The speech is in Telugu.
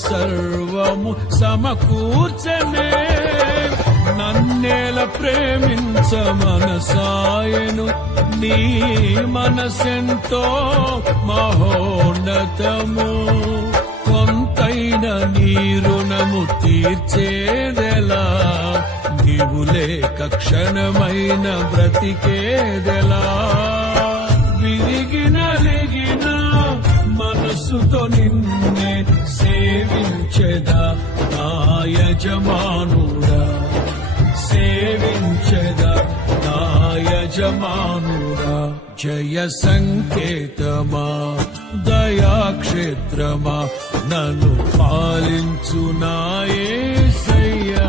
సర్వము సమకూర్చనే నన్నేల ప్రేమించ మనసాయను నీ మనసెంతో మహోన్నతము కొంతైన నీ రుణము తీర్చేదెలా నీవు లేక క్షణమైన బ్రతికేదెలా విరిగిన మనసుతో నిన్నే సేవించెదా నా యజమానుడా సేవించెదా నా యజమానుడా జయ సంకేతమా దయాక్షేత్రమా నన్ను పాలించు నా యేసయ్యా